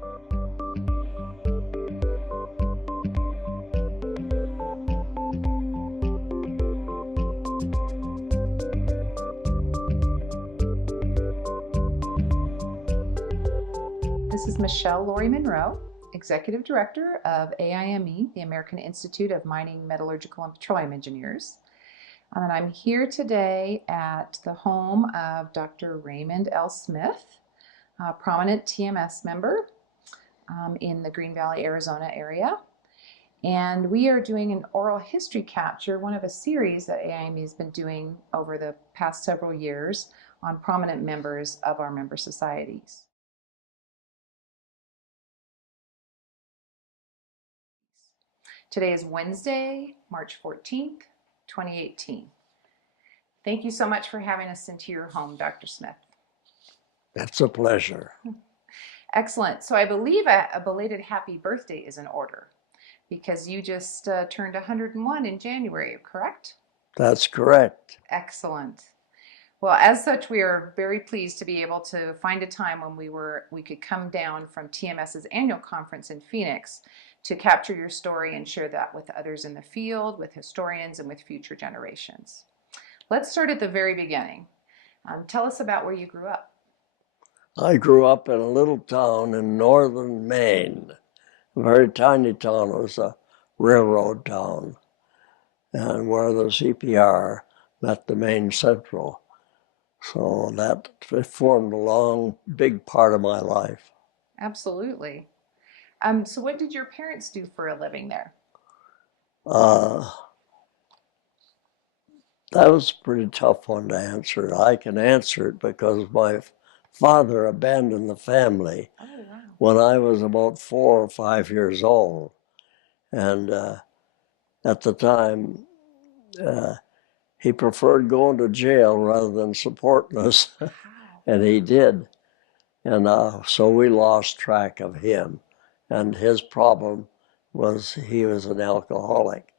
This is Michele Lawrie-Munro, Executive Director of AIME, the American Institute of Mining, Metallurgical, and Petroleum Engineers. And I'm here today at the home of Dr. Raymond L. Smith, a prominent TMS member in the Green Valley, Arizona area. And we are doing an oral history capture, one of a series that AIME has been doing over the past several years on prominent members of our member societies. Today is Wednesday, March 14th, 2018. Thank you so much for having us into your home, Dr. Smith. It's a pleasure. Excellent. So I believe a belated happy birthday is in order because you just turned 101 in January, correct? That's correct. Excellent. Well, as such, we are very pleased to be able to find a time when we could come down from TMS's annual conference in Phoenix to capture your story and share that with others in the field, with historians, and with future generations. Let's start at the very beginning. Tell us about where you grew up. I grew up in a little town in northern Maine, a very tiny town. It was a railroad town, and where the CPR met the Maine Central. So that formed a long, big part of my life. Absolutely. So what did your parents do for a living there? That was a pretty tough one to answer. I can answer it because my father abandoned the family when I was about 4 or 5 years old. And at the time, he preferred going to jail rather than supporting us, and he did. And so we lost track of him. And his problem was he was an alcoholic.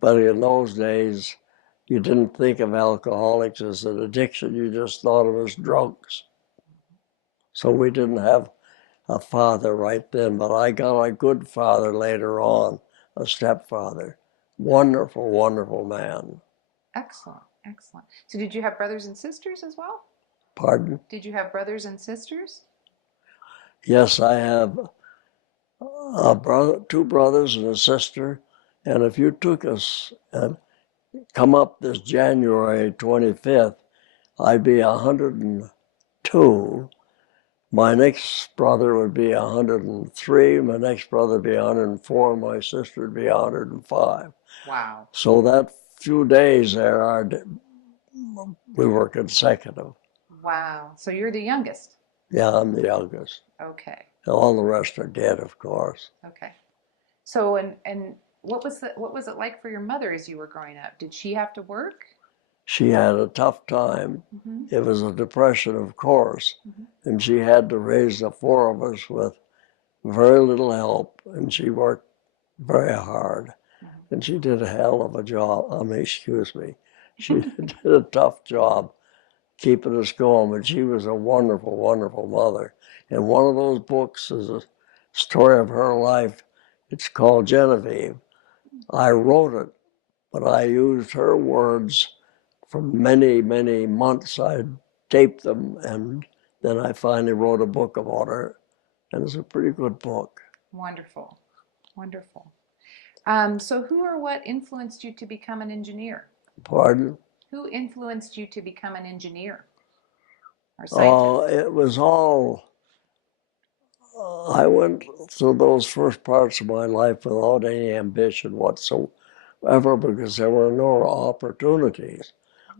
But in those days, you didn't think of alcoholics as an addiction. You just thought of as drunks. So we didn't have a father right then. But I got a good father later on, a stepfather. Wonderful, wonderful man. Excellent, excellent. So did you have brothers and sisters as well? Pardon? Did you have brothers and sisters? Yes, I have a brother, 2 brothers and a sister. And if you took us and come up this January 25th, I'd be 102. My next brother would be 103. My next brother would be 104. My sister would be 105. Wow. So that few days there, we were consecutive. Wow. So you're the youngest? Yeah, I'm the youngest. Okay. All the rest are dead, of course. Okay. So and what was it like for your mother as you were growing up? Did she have to work? She had a tough time. It was a depression, of course, and she had to raise the 4 of us with very little help, and she worked very hard, and she did a hell of a job. She did a tough job keeping us going, but she was a wonderful, wonderful mother. And one of those books is a story of her life. It's called Genevieve. I wrote it, but I used her words for many, many months. I taped them, and then I finally wrote a book about her, and it's a pretty good book. Wonderful, wonderful. So who or what influenced you to become an engineer? Pardon? Who influenced you to become an engineer or Oh, scientist? it was all, I went through those first parts of my life without any ambition whatsoever because there were no opportunities.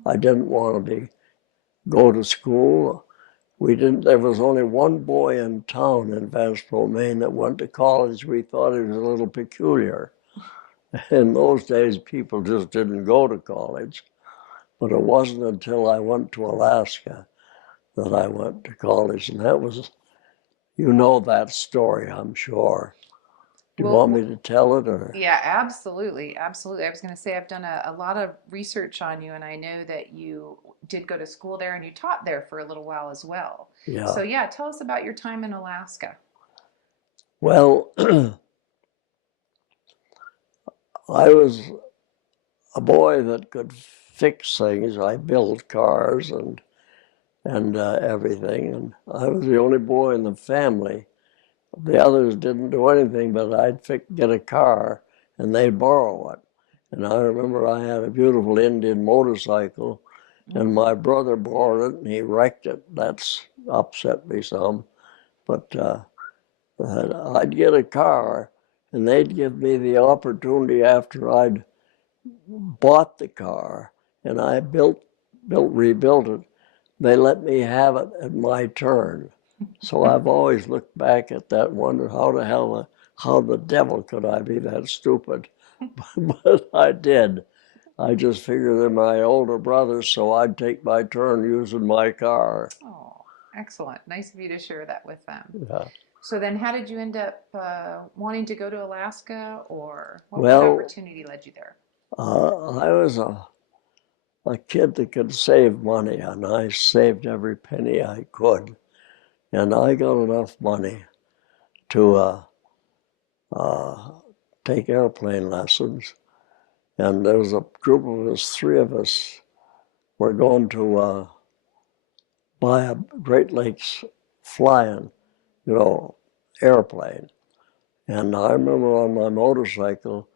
I didn't want to go to school. There was only one boy in town in Vanceboro, Maine that went to college. We thought he was a little peculiar. In those days, people just didn't go to college. But it wasn't until I went to Alaska that I went to college. And that was, you know that story, I'm sure. Do you want me to tell it? Or? Yeah, absolutely. Absolutely. I was going to say I've done a lot of research on you, and I know that you did go to school there and you taught there for a little while as well. Yeah. So yeah, tell us about your time in Alaska. Well, I was a boy that could fix things. I built cars and everything, and I was the only boy in the family. The others didn't do anything, but I'd get a car, and they'd borrow it. And I remember I had a beautiful Indian motorcycle, and my brother borrowed it, and he wrecked it. That's upset me some. But I'd get a car, and they'd give me the opportunity after I'd bought the car, and I rebuilt it. They let me have it at my turn. So I've always looked back at that and wondered how the devil could I be that stupid? But I did. I just figured they're my older brothers, so I'd take my turn using my car. Oh, excellent. Nice of you to share that with them. Yeah. So then how did you end up wanting to go to Alaska, or what opportunity led you there? I was a kid that could save money, and I saved every penny I could. And I got enough money to take airplane lessons. And there was a group of us, three of us, were going to buy a Great Lakes flying, airplane. And I remember on my motorcycle,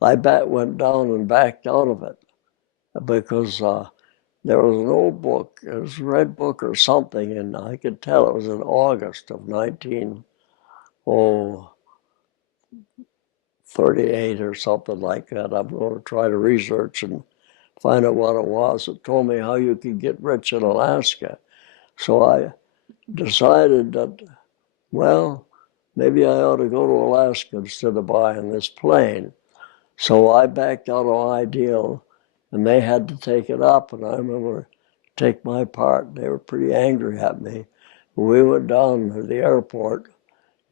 I went down and backed out of it because there was an old book, it was a red book or something, and I could tell it was in August of 1938 or something like that. I'm going to try to research and find out what it was. It told me how you could get rich in Alaska. So I decided that, well, maybe I ought to go to Alaska instead of buying this plane. So I backed out of my deal, and they had to take it up. And I remember take my part. They were pretty angry at me. We went down to the airport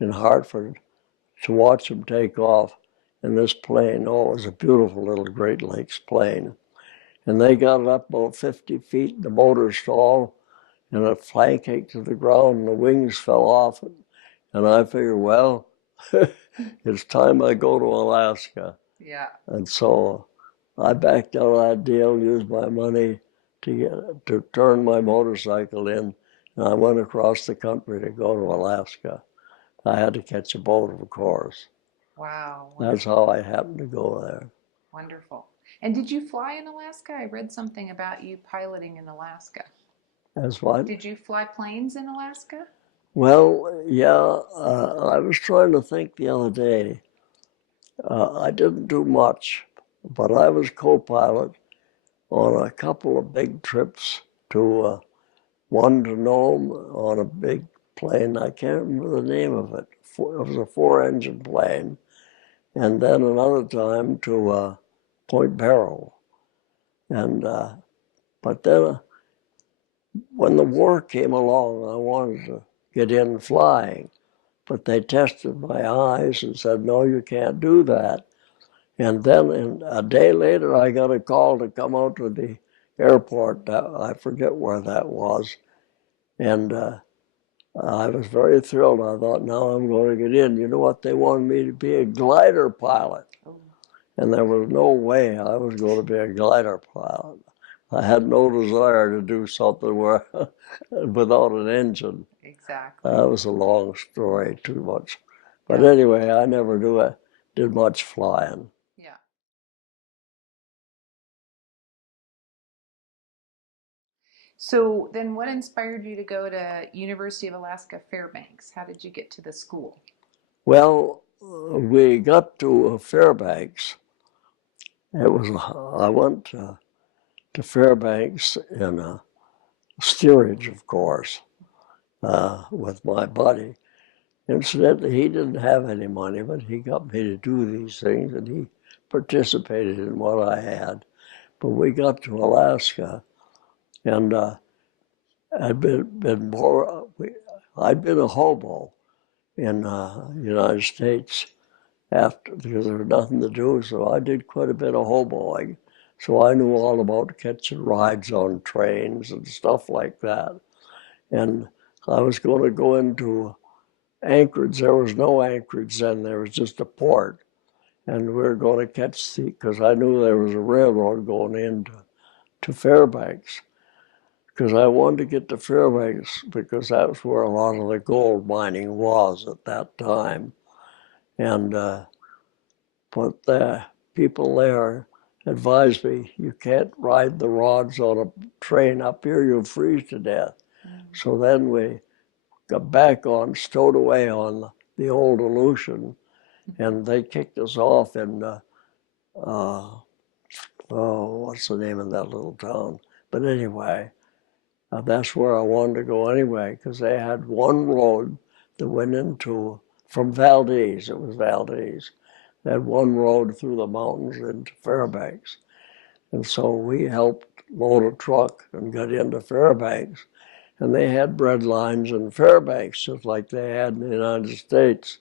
in Hartford to watch them take off. And this plane, it was a beautiful little Great Lakes plane. And they got it up about 50 feet, and the motor stalled, and it flanked to the ground, and the wings fell off it. And I figured, well, it's time I go to Alaska. Yeah. And so I backed out of that deal, used my money to turn my motorcycle in, and I went across the country to go to Alaska. I had to catch a boat, of course. Wow. That's how I happened to go there. Wonderful. And did you fly in Alaska? I read something about you piloting in Alaska. As what? Did you fly planes in Alaska? Well, yeah, I was trying to think the other day. I didn't do much, but I was co-pilot on a couple of big trips to one to Nome on a big plane. I can't remember the name of it. It was a 4-engine plane. And then another time to Point Barrow. And but then when the war came along, I wanted to get in flying, but they tested my eyes and said, no, you can't do that. And then a day later, I got a call to come out to the airport. I forget where that was. And I was very thrilled. I thought, now I'm going to get in. You know what? They wanted me to be a glider pilot. And there was no way I was going to be a glider pilot. I had no desire to do something without an engine. Exactly. That was a long story, too much. But anyway, I never did much flying. Yeah. So then what inspired you to go to University of Alaska Fairbanks? How did you get to the school? Well, we got to Fairbanks. I went to Fairbanks in a steerage, of course, with my buddy. Incidentally, he didn't have any money, but he got me to do these things, and he participated in what I had. But we got to Alaska, and I'd been a hobo in the United States because there was nothing to do, so I did quite a bit of hoboing. So I knew all about catching rides on trains and stuff like that. And I was going to go into anchorage. There was no anchorage then. There was just a port. And we were going to catch the, because I knew there was a railroad going into Fairbanks. Because I wanted to get to Fairbanks because that was where a lot of the gold mining was at that time. And but the people there advised me, you can't ride the rods on a train up here, you'll freeze to death. So then we got back on, stowed away on the old Aleutian, and they kicked us off in, what's the name of that little town? But anyway, that's where I wanted to go anyway, because they had one road that went into, from Valdez, it was Valdez. They had one road through the mountains into Fairbanks. And so we helped load a truck and got into Fairbanks. And they had bread lines in Fairbanks, just like they had in the United States.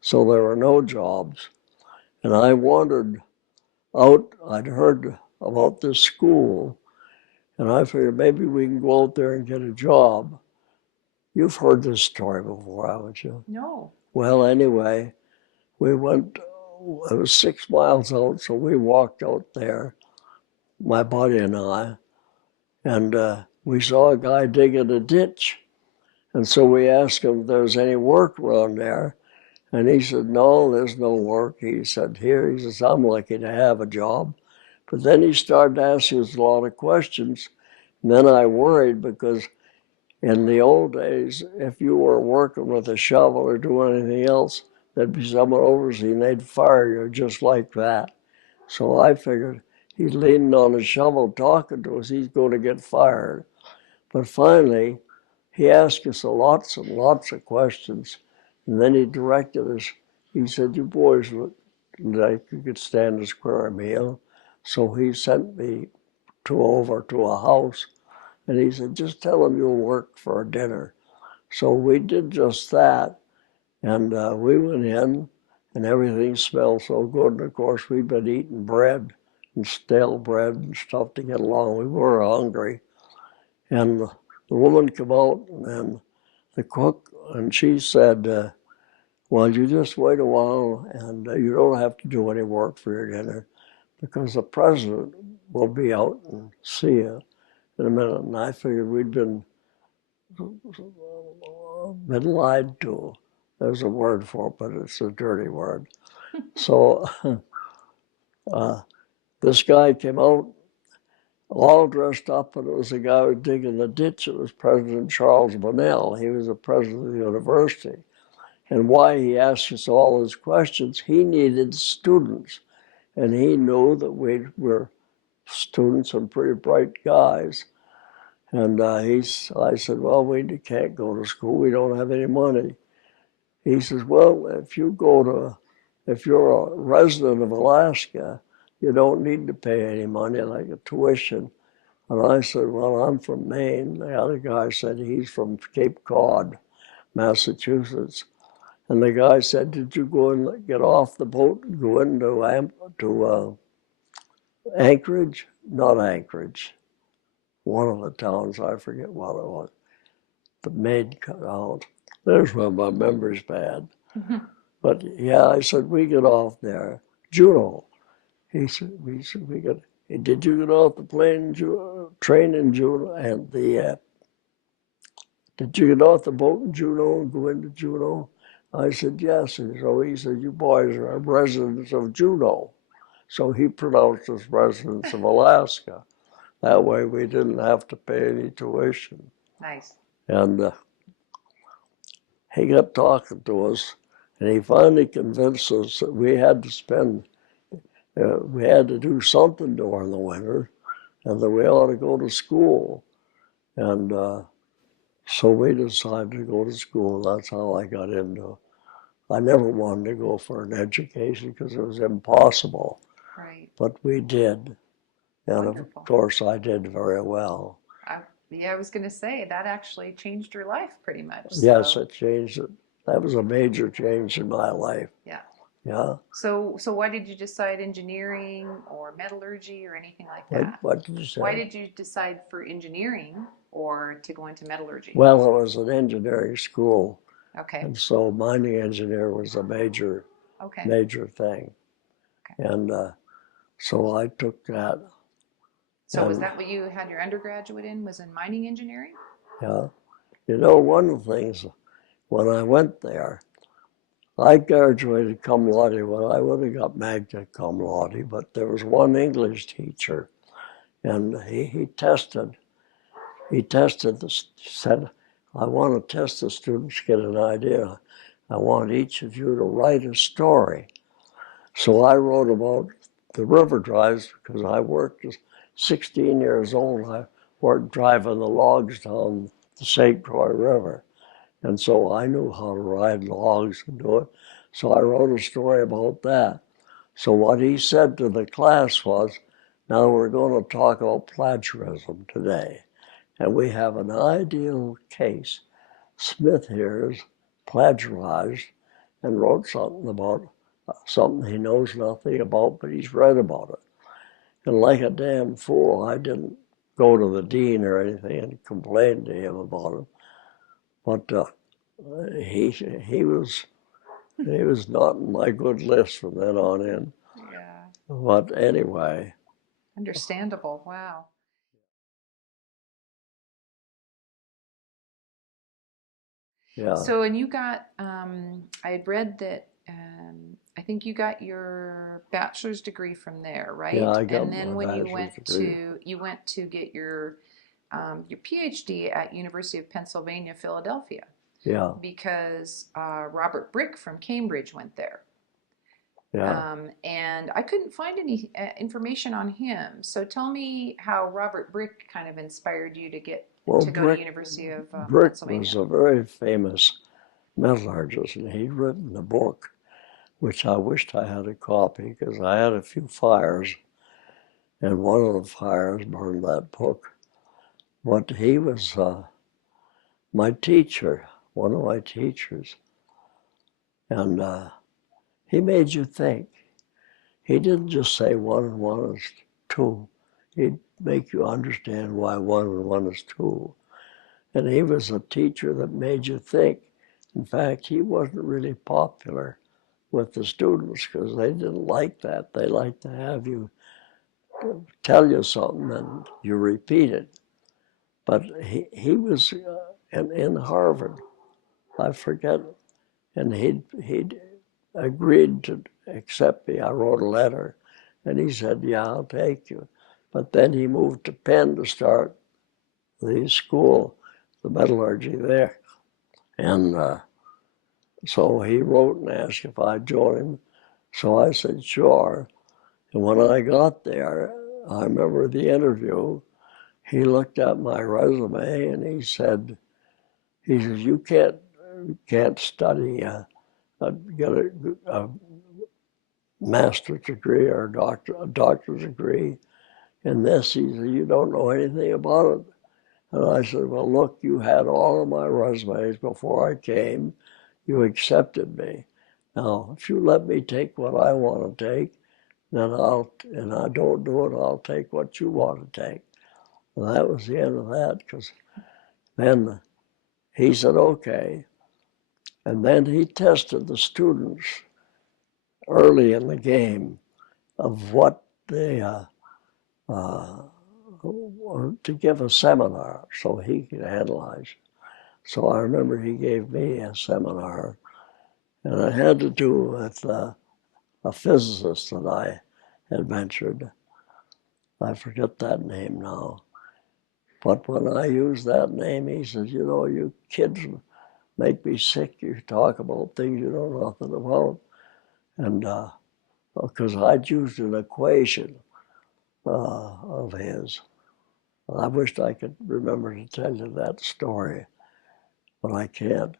So there were no jobs. And I wandered out, I'd heard about this school, and I figured maybe we can go out there and get a job. You've heard this story before, haven't you? No. Well, anyway, we went, it was 6 miles out, so we walked out there, my buddy and I, and we saw a guy digging a ditch. And so we asked him if there was any work around there. And he said, no, there's no work. He said, here, he says, I'm lucky to have a job. But then he started asking us a lot of questions. And then I worried because in the old days, if you were working with a shovel or doing anything else, there'd be someone overseeing, and they'd fire you just like that. So I figured he's leaning on a shovel talking to us, he's going to get fired. But finally, he asked us lots and lots of questions. And then he directed us. He said, you boys look like you could stand a square meal. So he sent me over to a house. And he said, just tell him you'll work for a dinner. So we did just that. And we went in, and everything smelled so good. And of course, we'd been eating bread and stale bread and stuff to get along. We were hungry. And the woman came out, and the cook, and she said, well, you just wait a while, and you don't have to do any work for your dinner, because the president will be out and see you in a minute. And I figured we'd been lied to. There's a word for it, but it's a dirty word. So this guy came out all dressed up, and it was a guy who was digging the ditch. It was President Charles Bunnell. He was the president of the university. And why he asked us all those questions, he needed students. And he knew that we were students and pretty bright guys. And I said, well, we can't go to school. We don't have any money. He says, well, if you're a resident of Alaska, you don't need to pay any money, like a tuition. And I said, well, I'm from Maine. The other guy said he's from Cape Cod, Massachusetts. And the guy said, did you go and get off the boat and go into Anchorage? Not Anchorage. One of the towns, I forget what it was. The maid cut out. There's where my memory's bad. Mm-hmm. But yeah, I said, we get off there. Juneau. He said, we got, did you get off the train in Juneau? And did you get off the boat in Juneau and go into Juneau? I said, yes. And so he said, you boys are residents of Juneau. So he pronounced us residents of Alaska. That way we didn't have to pay any tuition. Nice. And he got talking to us, and he finally convinced us that we had to do something during the winter, and that we ought to go to school. And so we decided to go to school. That's how I got into it. I never wanted to go for an education because it was impossible. Right. But we did. And Wonderful. Of course, I did very well. I was going to say, that actually changed your life pretty much. Yes, it changed it. That was a major change in my life. Yeah. Yeah. So why did you decide engineering or metallurgy or anything like that? What did you say? Why did you decide for engineering or to go into metallurgy? Well, it was an engineering school. Okay. And so mining engineer was a major thing. Okay. And so I took that. So was that what you had your undergraduate in, was in mining engineering? Yeah. You know, one of the things, when I went there, I graduated cum laude. Well, I would have got magna cum laude, but there was one English teacher, and he tested, said, I want to test the students, get an idea. I want each of you to write a story. So I wrote about the river drives because I worked as 16 years old. I worked driving the logs down the St. Croix River. And so I knew how to ride logs and do it. So I wrote a story about that. So what he said to the class was, now we're going to talk about plagiarism today. And we have an ideal case. Smith here is plagiarized and wrote something about something he knows nothing about, but he's read about it. And like a damn fool, I didn't go to the dean or anything and complain to him about it. But he was not in my good list from then on in. Yeah. But anyway. Understandable. Wow. Yeah. So, and you got, I had read that, I think you got your bachelor's degree from there, right? Yeah, I got and then my when bachelor's degree. you went to get your PhD at University of Pennsylvania, Philadelphia. Yeah. Because Robert Brick from Cambridge went there. Yeah. And I couldn't find any information on him. So tell me how Robert Brick kind of inspired you to go to University of Brick Pennsylvania. was a very famous metallurgist, and he'd written a book, which I wished I had a copy because I had a few fires, and one of the fires burned that book. But he was my teacher, one of my teachers, and he made you think. He didn't just say 1 and 1 is 2. He'd make you understand why 1 and 1 is 2. And he was a teacher that made you think. In fact, he wasn't really popular with the students because they didn't like that. They liked to have you tell you something and you repeat it. But he was in Harvard, I forget, and he'd agreed to accept me. I wrote a letter, and he said, yeah, I'll take you. But then he moved to Penn to start the school, the metallurgy there. And so he wrote and asked if I'd join him. So I said, sure. And when I got there, I remember the interview, he looked at my resume and he says, you can't study, get a master's degree or a doctor's degree in this. He said, you don't know anything about it. And I said, well, look, you had all of my resumes before I came. You accepted me. Now, if you let me take what I want to take, then and I don't do it, I'll take what you want to take. And that was the end of that, because then he said, okay. And then he tested the students early in the game of what they, to give a seminar so he could analyze. So I remember he gave me a seminar, and it had to do with a physicist that I had mentioned. I forget that name now. But when I used that name, he says, you know, you kids make me sick. You talk about things you know nothing about. And because I'd used an equation of his. I wished I could remember to tell you that story, but I can't.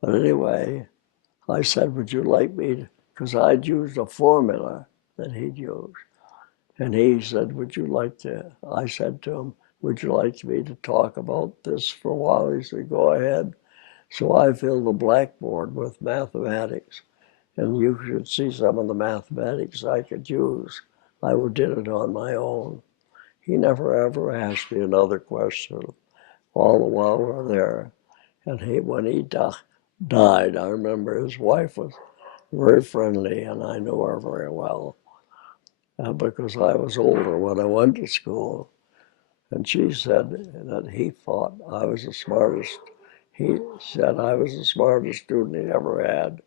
But anyway, I said, would you like me to, because I'd used a formula that he'd used. And he said, would you like to, I said to him, would you like me to talk about this for a while? He said, go ahead. So I filled the blackboard with mathematics, and you should see some of the mathematics I could use. I did it on my own. He never ever asked me another question all the while we're there. And when he died. I remember his wife was very friendly, and I knew her very well because I was older when I went to school. And she said that he thought I was the smartest. He said I was the smartest student he ever had.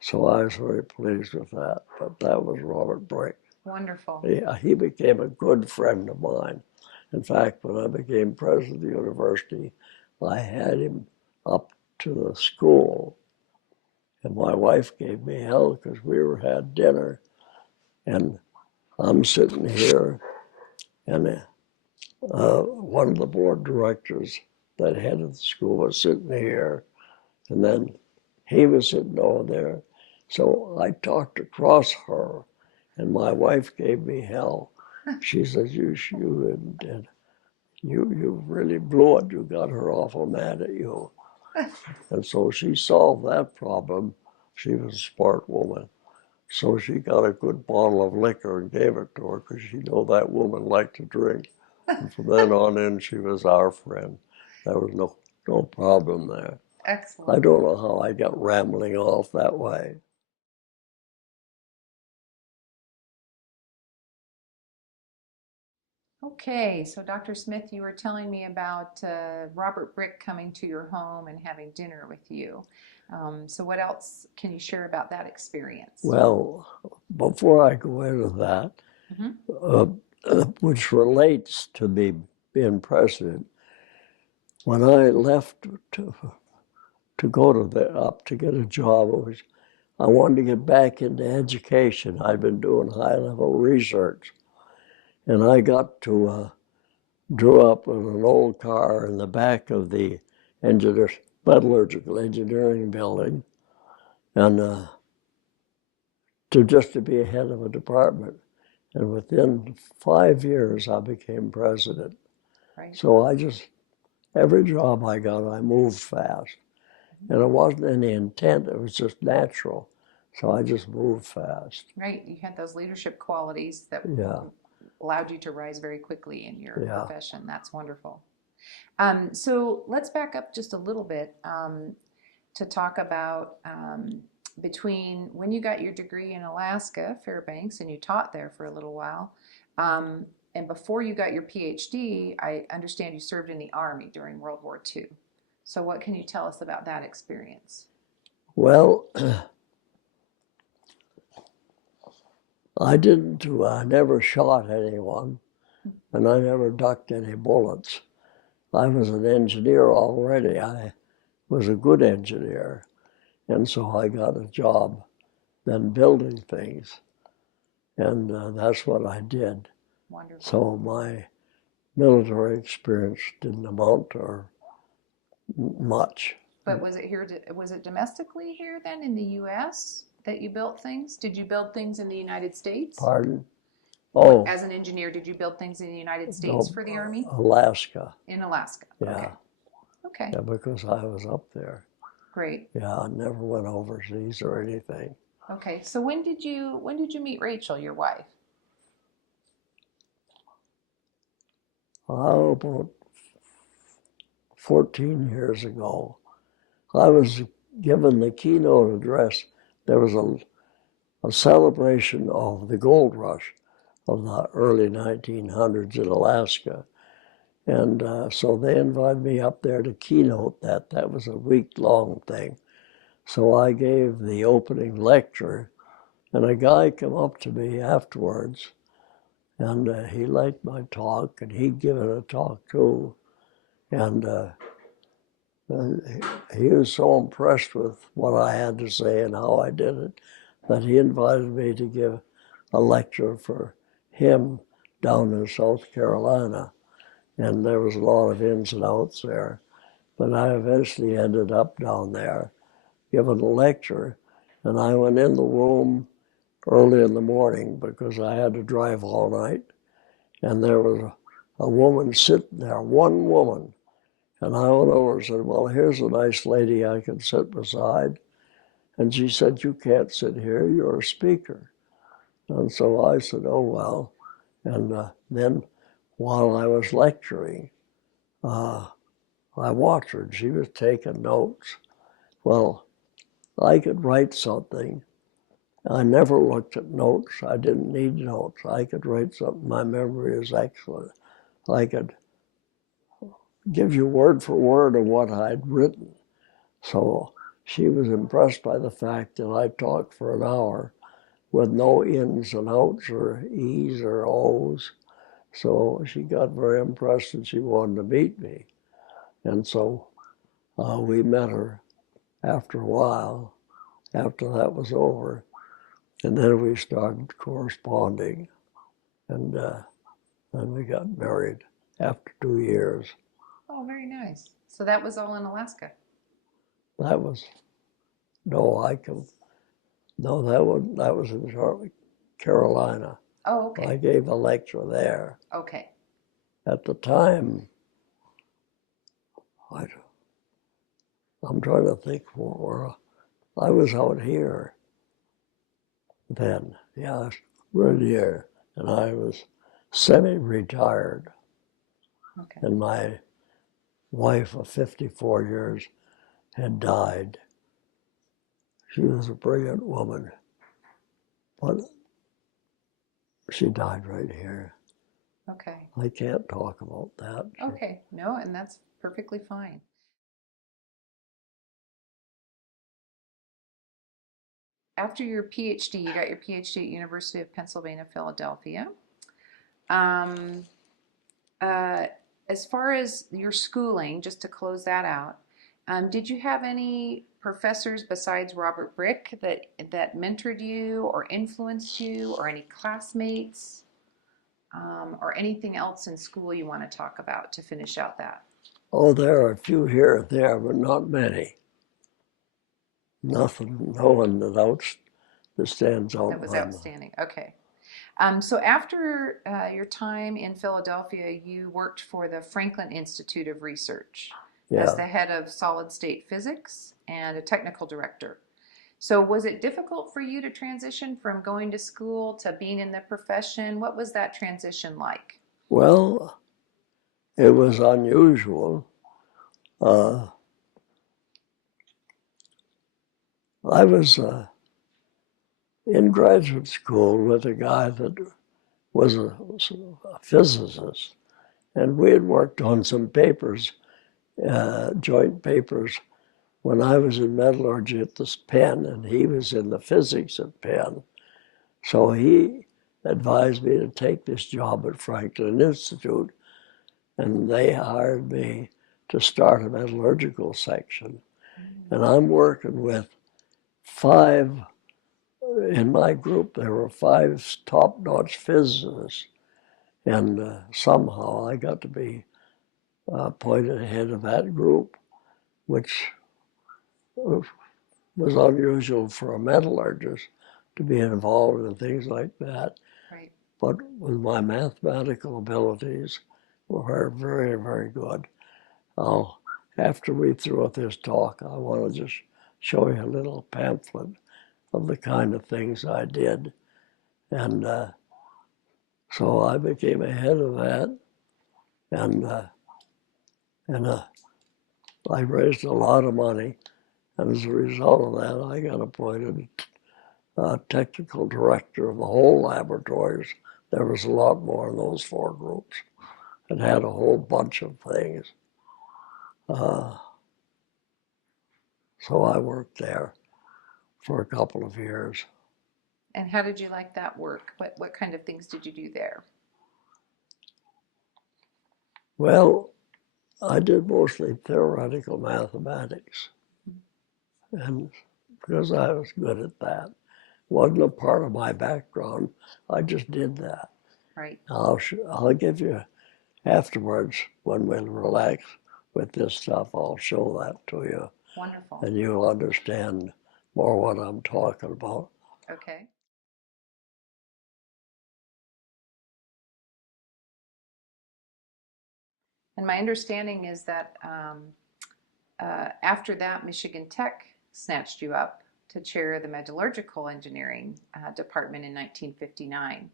So I was very pleased with that. But that was Robert Brink. Wonderful. He became a good friend of mine. In fact, when I became president of the university, I had him up to the school. And my wife gave me hell because we had dinner. And I'm sitting here, and one of the board directors that headed the school was sitting here, and then he was sitting over there. So I talked across her, and my wife gave me hell. She says, you really blew it. You got her awful mad at you. And so she solved that problem. She was a smart woman. So she got a good bottle of liquor and gave it to her because she knew that woman liked to drink. And from then on in, she was our friend. There was no problem there. Excellent. I don't know how I got rambling off that way. Okay, so Dr. Smith, you were telling me about Robert Brick coming to your home and having dinner with you. So what else can you share about that experience? Well, before I go into that, which relates to me being president, when I left to go to get a job, I wanted to get back into education. I'd been doing high-level research, and I drew up in an old car in the back of the Metallurgical Engineering building, and to be head of a department. And within 5 years, I became president. Right. So every job I got, I moved fast. And it wasn't any intent, it was just natural. So I just moved fast. Right, you had those leadership qualities that allowed you to rise very quickly in your profession. That's wonderful. So let's back up just a little bit to talk about between when you got your degree in Alaska, Fairbanks, and you taught there for a little while, and before you got your PhD, I understand you served in the Army during World War II. So what can you tell us about that experience? Well, I never shot anyone, and I never ducked any bullets. I was an engineer already. I was a good engineer, and so I got a job then building things, and that's what I did. Wonderful. So my military experience didn't amount to much. But was it domestically here then in the U.S. that you built things? Did you build things in the United States? Pardon? Oh. As an engineer, did you build things in the United States for the Army? Alaska. In Alaska. Yeah. Okay. Yeah, because I was up there. Great. Yeah, I never went overseas or anything. Okay. So when did you meet Rachel, your wife? Oh, about 14 years ago. I was given the keynote address. There was a celebration of the gold rush of the early 1900s in Alaska. And so they invited me up there to keynote that. That was a week-long thing. So I gave the opening lecture, and a guy came up to me afterwards, and he liked my talk, and he'd given a talk too. And he was so impressed with what I had to say and how I did it that he invited me to give a lecture for him down in South Carolina. And there was a lot of ins and outs there. But I eventually ended up down there giving a lecture, and I went in the room early in the morning because I had to drive all night. And there was a woman sitting there, one woman. And I went over and said, well, here's a nice lady I can sit beside. And she said, you can't sit here, you're a speaker. And so I said, oh, well. And then while I was lecturing, I watched her, and she was taking notes. Well, I could write something. I never looked at notes. I didn't need notes. I could write something. My memory is excellent. I could give you word for word of what I'd written. So she was impressed by the fact that I talked for an hour with no ins and outs or E's or O's. So she got very impressed and she wanted to meet me. And so we met her after a while, after that was over. And then we started corresponding. And then we got married after 2 years. Oh, very nice. So that was all in Alaska? That was, no, that was in Charlotte, Carolina. Oh, okay. I gave a lecture there. Okay. At the time, I'm trying to think where I was out here then. Yeah, right here. And I was semi-retired. Okay. And my wife of 54 years had died. She was a brilliant woman, but she died right here. Okay. I can't talk about that. Okay. No, and that's perfectly fine. After your PhD, you got your PhD at University of Pennsylvania, Philadelphia. Um, uh, as far as your schooling, just to close that out, did you have any professors besides Robert Brick that mentored you or influenced you, or any classmates, or anything else in school you want to talk about to finish out that? Oh, there are a few here and there, but not many. Nothing, no one that stands out. That was outstanding. Okay. So after your time in Philadelphia, you worked for the Franklin Institute of Research as the head of solid state physics and a technical director. So was it difficult for you to transition from going to school to being in the profession? What was that transition like? Well, it was unusual. I was in graduate school with a guy that was a physicist, and we had worked on some papers, joint papers, when I was in metallurgy at this Penn, and he was in the physics at Penn. So he advised me to take this job at Franklin Institute, and they hired me to start a metallurgical section. And I'm working with in my group, there were 5 top-notch physicists, and somehow I got to be appointed head of that group, which was unusual for a metallurgist to be involved in things like that. Right. But with my mathematical abilities, were very, very good. After we throw out this talk, I want to just show you a little pamphlet of the kind of things I did. And so I became a head of that, and I raised a lot of money. And as a result of that, I got appointed technical director of the whole laboratories. There was a lot more in those 4 groups, and had a whole bunch of things. So I worked there for a couple of years. And how did you like that work? What kind of things did you do there? Well, I did mostly theoretical mathematics, and because I was good at that, wasn't a part of my background. I just did that. Right. I'll give you afterwards, when we relax with this stuff, I'll show that to you. Wonderful. And you'll understand more what I'm talking about. Okay. And my understanding is that after that, Michigan Tech snatched you up to chair the metallurgical engineering department in 1959.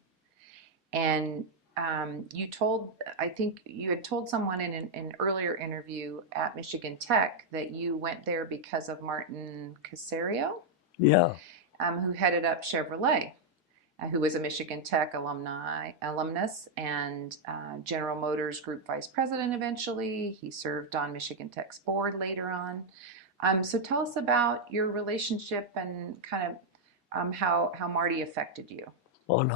And I think you had told someone in an earlier interview at Michigan Tech that you went there because of Martin Caserio, Yeah, who headed up Chevrolet, who was a Michigan Tech alumnus and General Motors Group Vice President eventually. He served on Michigan Tech's board later on. So tell us about your relationship and kind of how Marty affected you. on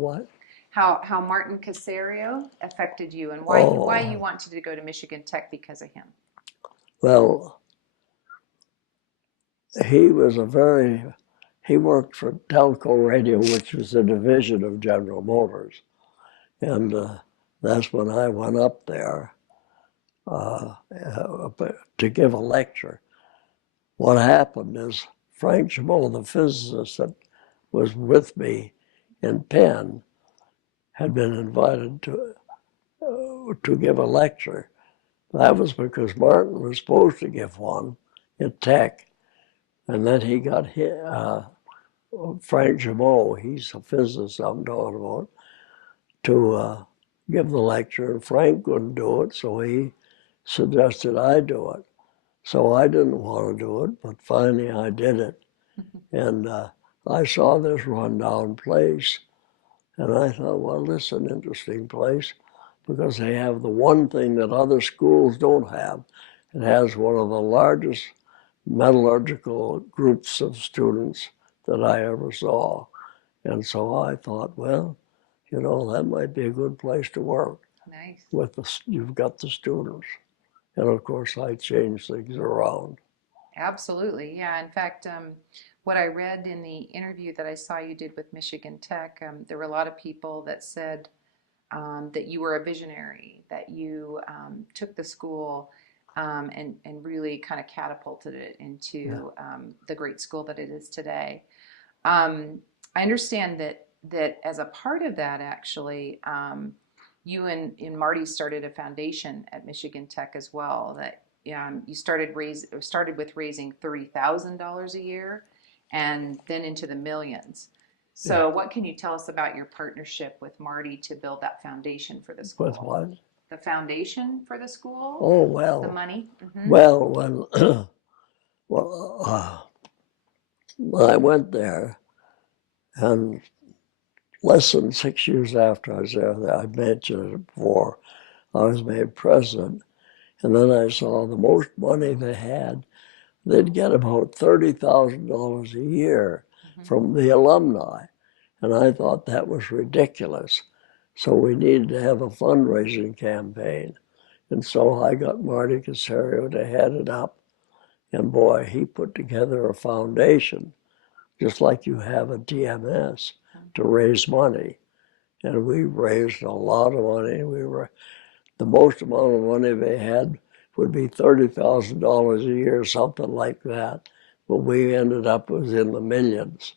what? How Martin Caserio affected you and why you wanted to go to Michigan Tech because of him. Well, he worked for Telco Radio, which was a division of General Motors. And that's when I went up there to give a lecture. What happened is Frank Simone, the physicist that was with me in Penn, had been invited to give a lecture. That was because Martin was supposed to give one at Tech, and then he got hit. Frank Simone, he's a physicist I'm talking about, to give the lecture, and Frank couldn't do it, so he suggested I do it. So I didn't want to do it, but finally I did it. And I saw this rundown place, and I thought, well, this is an interesting place because they have the one thing that other schools don't have. It has one of the largest metallurgical groups of students that I ever saw. And so I thought, well, that might be a good place to work. Nice. You've got the students. And of course, I changed things around. Absolutely, yeah. In fact, what I read in the interview that I saw you did with Michigan Tech, there were a lot of people that said that you were a visionary, that you took the school and really kind of catapulted it into the great school that it is today. I understand that as a part of that, actually, you and Marty started a foundation at Michigan Tech as well. That you started with raising $30,000 a year, and then into the millions. So, what can you tell us about your partnership with Marty to build that foundation for the school? With what? The foundation for the school. Oh, well. The money. Mm-hmm. Well, when I went there, and less than 6 years after I was there, I mentioned it before, I was made president. And then I saw the most money they had. They'd get about $30,000 a year from the alumni. And I thought that was ridiculous. So we needed to have a fundraising campaign. And so I got Marty Caserio to head it up. And boy, he put together a foundation, just like you have a DMS, to raise money. And we raised a lot of money. The most amount of money they had would be $30,000 a year, something like that. But we ended up was in the millions.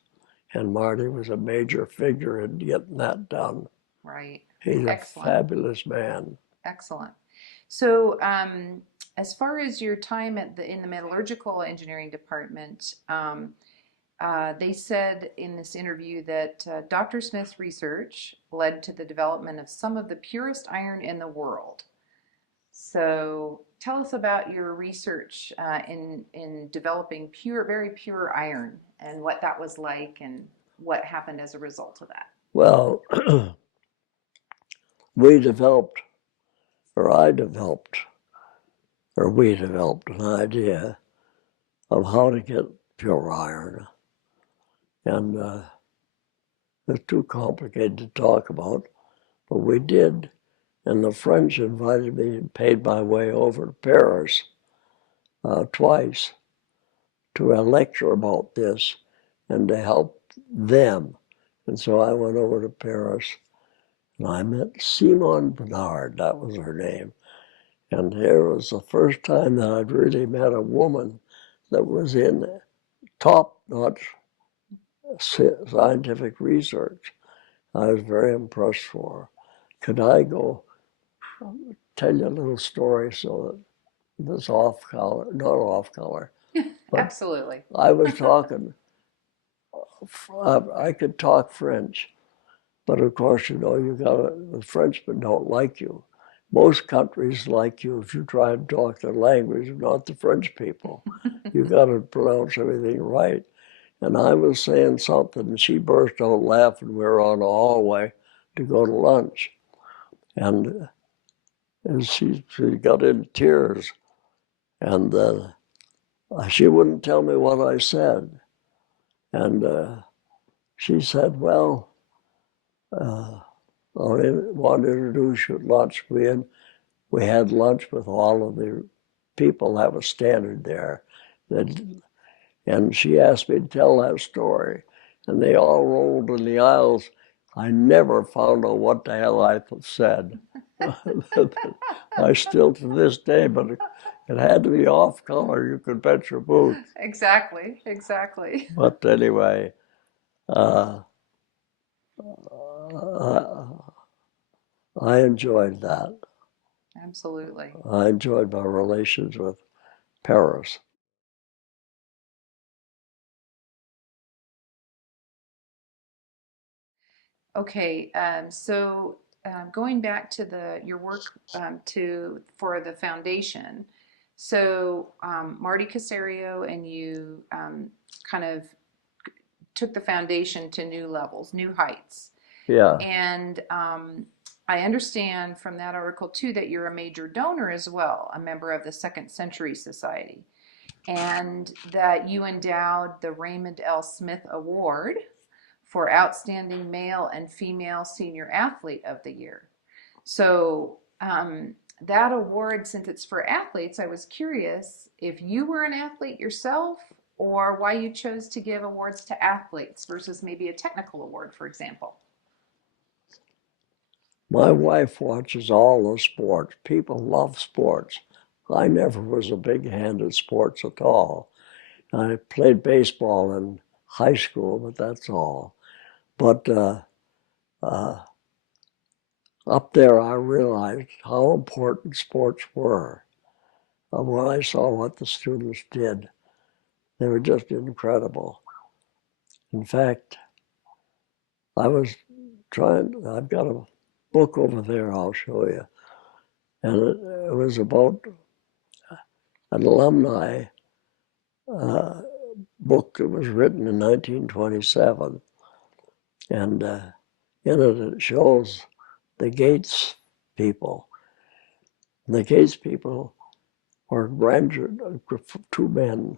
And Marty was a major figure in getting that done. Right. He's Excellent. a fabulous man. Excellent. So, as far as your time in the metallurgical engineering department, they said in this interview that Dr. Smith's research led to the development of some of the purest iron in the world. So, tell us about your research in developing very pure iron and what that was like and what happened as a result of that. Well, we developed an idea of how to get pure iron. And it's too complicated to talk about, but we did. And the French invited me and paid my way over to Paris twice to lecture about this and to help them. And so I went over to Paris and I met Simone Bernard, that was her name. And here was the first time that I'd really met a woman that was in top-notch scientific research. I was very impressed for her. Could I go tell you a little story so that this off-color, not off-color, but absolutely. I was talking, I could talk French, But of course, you know, the Frenchmen don't like you. Most countries like you if you try and talk their language, not the French people. You got to pronounce everything right. And I was saying something, and she burst out laughing. We were on the hallway to go to lunch. And she got in tears. And she wouldn't tell me what I said. And she said, well, I want to introduce you to lunch. We had lunch with all of the people that was standing there. And she asked me to tell that story. And they all rolled in the aisles. I never found out what the hell I said. I still to this day, but it had to be off color. You could bet your boots. Exactly, exactly. But anyway, I enjoyed that. Absolutely. I enjoyed my relations with Paris. Okay, so going back to your work for the foundation, so Marty Caserio and you kind of took the foundation to new levels, new heights. Yeah. And I understand from that article too that you're a major donor as well, a member of the Second Century Society, and that you endowed the Raymond L. Smith Award for Outstanding Male and Female Senior Athlete of the Year. So that award, since it's for athletes, I was curious if you were an athlete yourself or why you chose to give awards to athletes versus maybe a technical award, for example. My wife watches all the sports. People love sports. I never was a big hand at sports at all. I played baseball in high school, but that's all. But up there, I realized how important sports were. When I saw what the students did, they were just incredible. In fact, I've got a book over there I'll show you. And it was about an alumni book that was written in 1927. And in it shows the Gates people. The Gates people were two men,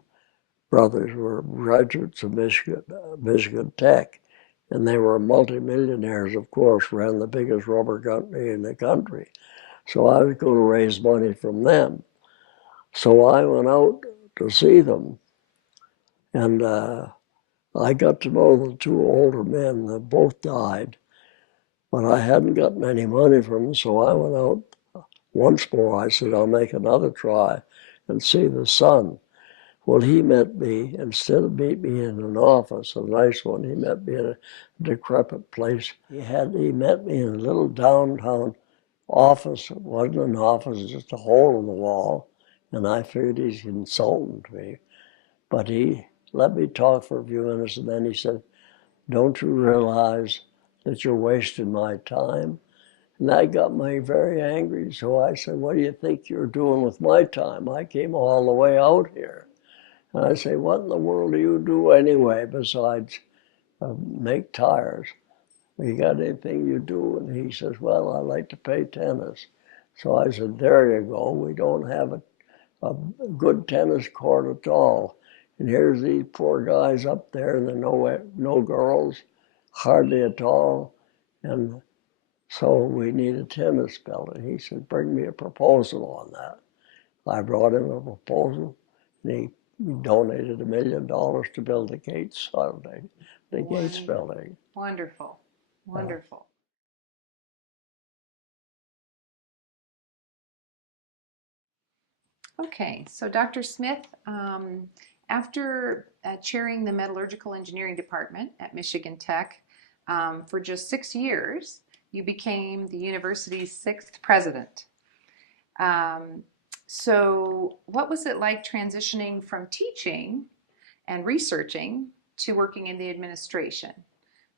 brothers, were graduates of Michigan Tech. And they were multimillionaires, of course, ran the biggest rubber company in the country. So I was going to raise money from them. So I went out to see them. And I got to know the two older men that both died. But I hadn't gotten any money from them, so I went out once more. I said, I'll make another try and see the son. Well, he met me, instead of meeting me in an office, a nice one, he met me in a decrepit place. He met me in a little downtown office. It wasn't an office, it was just a hole in the wall. And I figured he's insulting me. But he let me talk for a few minutes, and then he said, don't you realize that you're wasting my time? And that got me very angry. So I said, what do you think you're doing with my time? I came all the way out here. And I say, what in the world do you do anyway besides make tires? You got anything you do? And he says, well, I like to play tennis. So I said, there you go. We don't have a good tennis court at all. And here's these poor guys up there, and there are no girls, hardly at all. And so we need a tennis building. He said, bring me a proposal on that. I brought him a proposal, and he donated $1 million to build the Gates building, the Gates building. Wonderful, wonderful. Okay, so Dr. Smith, after chairing the Metallurgical Engineering Department at Michigan Tech for just 6 years, you became the university's 6th president. So what was it like transitioning from teaching and researching to working in the administration?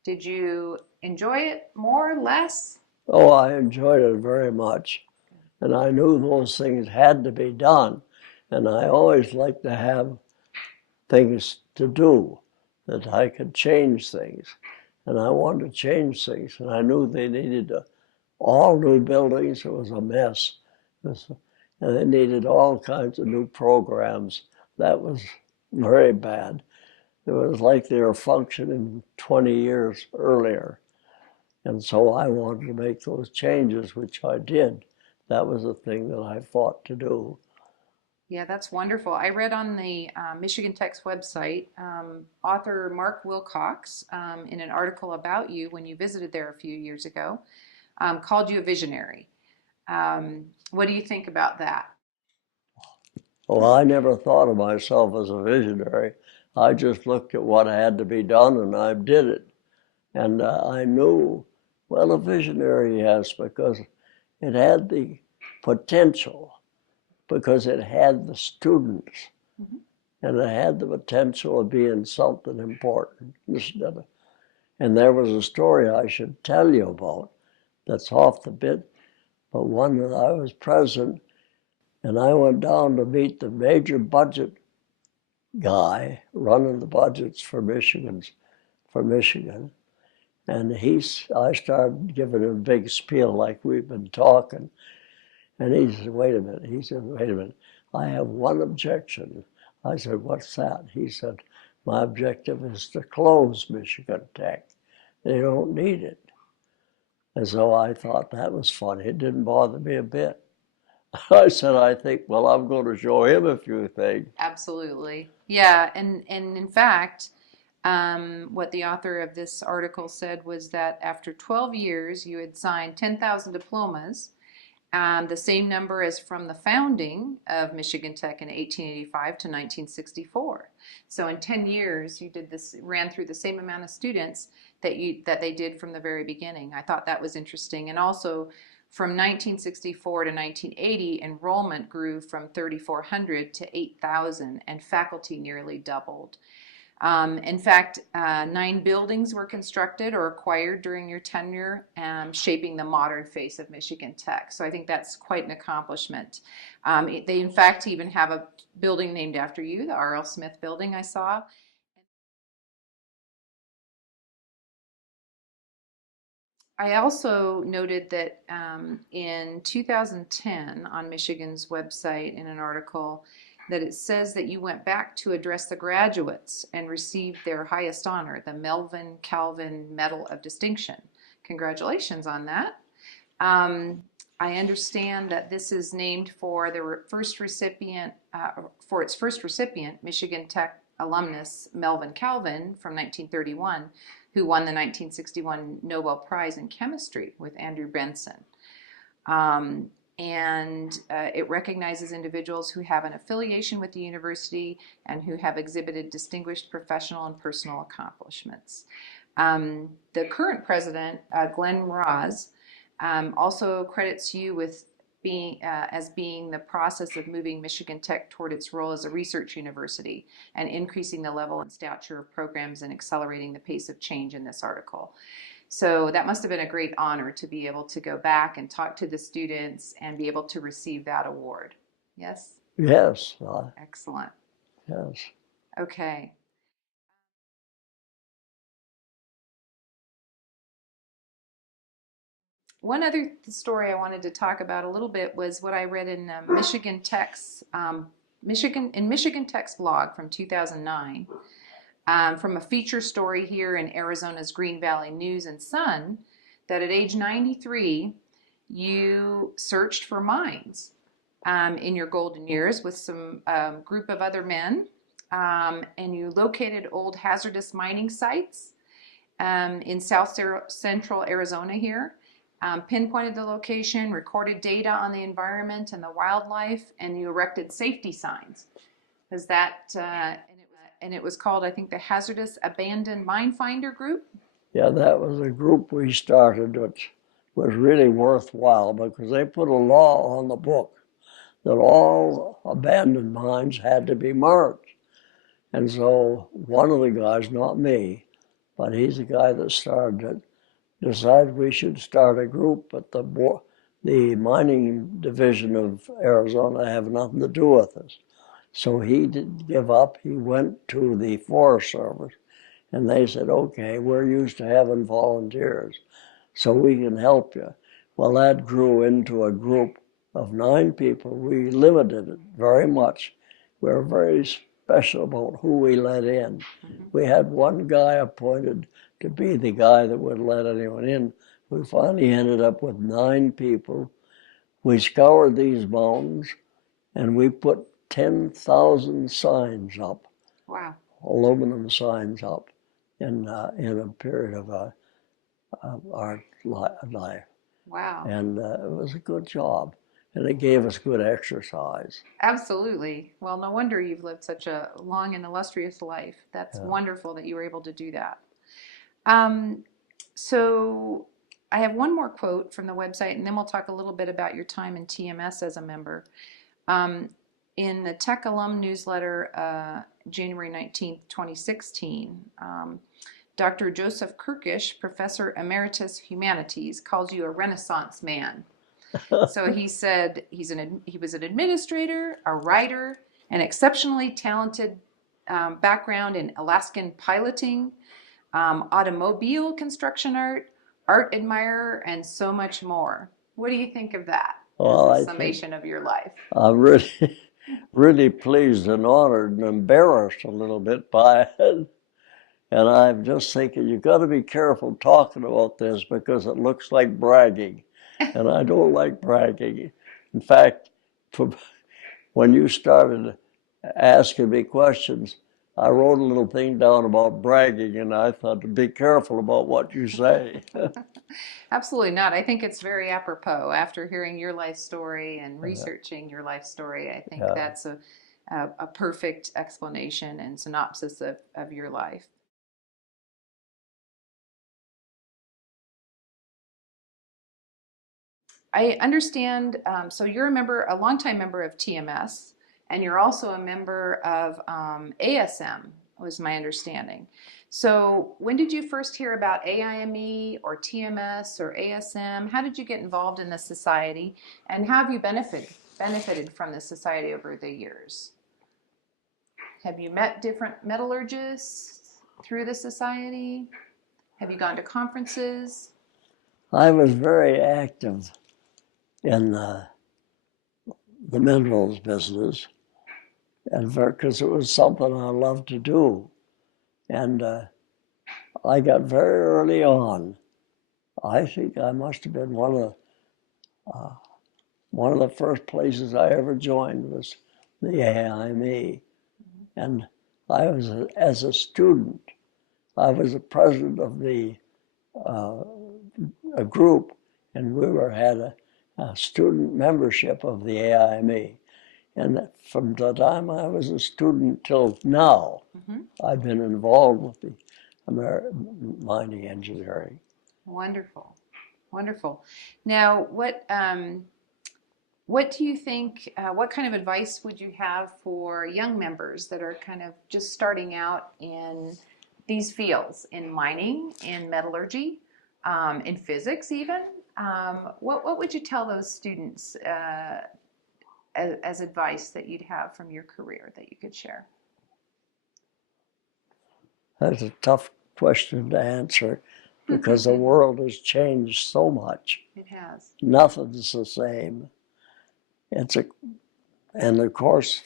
Did you enjoy it more or less? Oh, I enjoyed it very much. And I knew those things had to be done. And I always liked to have things to do, that I could change things. And I wanted to change things. And I knew they needed all new buildings. It was a mess. And they needed all kinds of new programs. That was very bad. It was like they were functioning 20 years earlier. And so I wanted to make those changes, which I did. That was the thing that I fought to do. Yeah, that's wonderful. I read on the Michigan Tech's website, author Mark Wilcox, in an article about you when you visited there a few years ago, called you a visionary. What do you think about that? Well, I never thought of myself as a visionary. I just looked at what had to be done and I did it. And I knew, well, a visionary, yes, because it had the potential, because it had the students, and it had the potential of being something important. And there was a story I should tell you about that's off the bit, but one that I was present, and I went down to meet the major budget guy running the budgets for Michigan. And I started giving him a big spiel like we've been talking. And he said, wait a minute. I have one objection. I said, what's that? He said, my objective is to close Michigan Tech. They don't need it. And so I thought that was funny. It didn't bother me a bit. I said, I think, well, I'm going to show him a few things. Absolutely. Yeah, and in fact, what the author of this article said was that after 12 years, you had signed 10,000 diplomas, the same number as from the founding of Michigan Tech in 1885 to 1964. So in 10 years, you ran through the same amount of students that they did from the very beginning. I thought that was interesting. And also, from 1964 to 1980, enrollment grew from 3,400 to 8,000, and faculty nearly doubled. In fact, 9 buildings were constructed or acquired during your tenure, shaping the modern face of Michigan Tech. So I think that's quite an accomplishment. They, in fact, even have a building named after you, the R.L. Smith building I saw. I also noted that in 2010 on Michigan's website in an article that it says that you went back to address the graduates and received their highest honor, the Melvin Calvin Medal of Distinction. Congratulations on that. I understand that this is named for the first recipient, for its first recipient, Michigan Tech alumnus Melvin Calvin from 1931, who won the 1961 Nobel Prize in Chemistry with Andrew Benson. It recognizes individuals who have an affiliation with the university and who have exhibited distinguished professional and personal accomplishments. The current president, Glenn Ross, also credits you with being the process of moving Michigan Tech toward its role as a research university and increasing the level and stature of programs and accelerating the pace of change in this article. So that must have been a great honor to be able to go back and talk to the students and be able to receive that award. Yes? Yes. Excellent. Yes. Okay. One other story I wanted to talk about a little bit was what I read in Michigan Tech's blog from 2009, from a feature story here in Arizona's Green Valley News and Sun, that at age 93 you searched for mines in your golden years with some group of other men, and you located old hazardous mining sites in south central Arizona here. Pinpointed the location, recorded data on the environment and the wildlife, and you erected safety signs. Was that, and it was called, I think, the Hazardous Abandoned Mine Finder Group? Yeah, that was a group we started, which was really worthwhile because they put a law on the book that all abandoned mines had to be marked. And so one of the guys, not me, but he's the guy that started it. Decided we should start a group, but the mining division of Arizona have nothing to do with us. So he didn't give up. He went to the Forest Service, and they said, okay, we're used to having volunteers, so we can help you. Well, that grew into a group of 9 people. We limited it very much. We were very special about who we let in. We had one guy appointed to be the guy that would let anyone in. We finally ended up with 9 people. We scoured these mountains, and we put 10,000 signs up. Wow. Aluminum signs up in a period of our life. Wow. And it was a good job, and it gave us good exercise. Absolutely. Well, no wonder you've lived such a long and illustrious life. That's wonderful that you were able to do that. So I have one more quote from the website, and then we'll talk a little bit about your time in TMS as a member. In the Tech Alum newsletter, January 19th, 2016, Dr. Joseph Kirkish, Professor Emeritus Humanities, calls you a Renaissance man. So he said he was an administrator, a writer, an exceptionally talented background in Alaskan piloting, automobile construction art admirer, and so much more. What do you think of that? Well, as a summation of your life. I'm really pleased and honored and embarrassed a little bit by it. And I'm just thinking, you've got to be careful talking about this because it looks like bragging. And I don't like bragging. In fact, when you started asking me questions, I wrote a little thing down about bragging, and I thought to be careful about what you say. Absolutely not. I think it's very apropos after hearing your life story and researching your life story. I think that's a perfect explanation and synopsis of your life. I understand, so you're a longtime member of TMS, and you're also a member of ASM, was my understanding. So when did you first hear about AIME or TMS or ASM? How did you get involved in the society, and how have you benefited from the society over the years? Have you met different metallurgists through the society? Have you gone to conferences? I was very active in the minerals business, and because it was something I loved to do. And I got very early on. I think I must have been one of the first places I ever joined was the AIME. And I was, as a student, I was the president of a group, and we had a student membership of the AIME. And from the time I was a student till now, I've been involved with the mining engineering. Wonderful, wonderful. Now, what do you think? What kind of advice would you have for young members that are kind of just starting out in these fields, in mining, in metallurgy, in physics, even? What would you tell those students as advice that you'd have from your career that you could share? That's a tough question to answer because the world has changed so much. It has. Nothing's the same. And of course,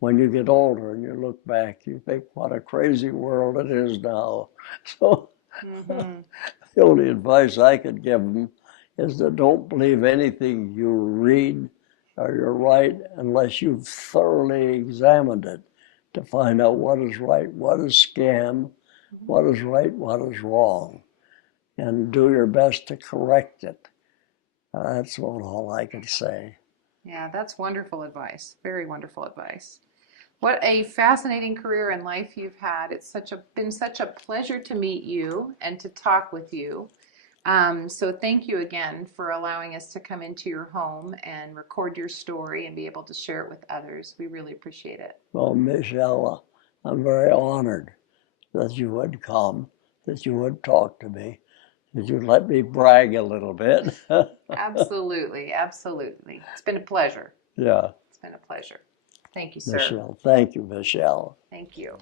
when you get older and you look back, you think, what a crazy world it is now. So the only advice I could give them is that don't believe anything you read or you write unless you've thoroughly examined it to find out what is right, what is scam, what is right, what is wrong, and do your best to correct it. That's all I can say. Yeah, that's wonderful advice. Very wonderful advice. What a fascinating career and life you've had. It's been such a pleasure to meet you and to talk with you. So thank you again for allowing us to come into your home and record your story and be able to share it with others. We really appreciate it. Well, Michele, I'm very honored that you would come. that you would talk to me. Would you let me brag a little bit? Absolutely, absolutely. It's been a pleasure. Yeah. It's been a pleasure. Thank you, sir. Michele. Thank you, Michele. Thank you.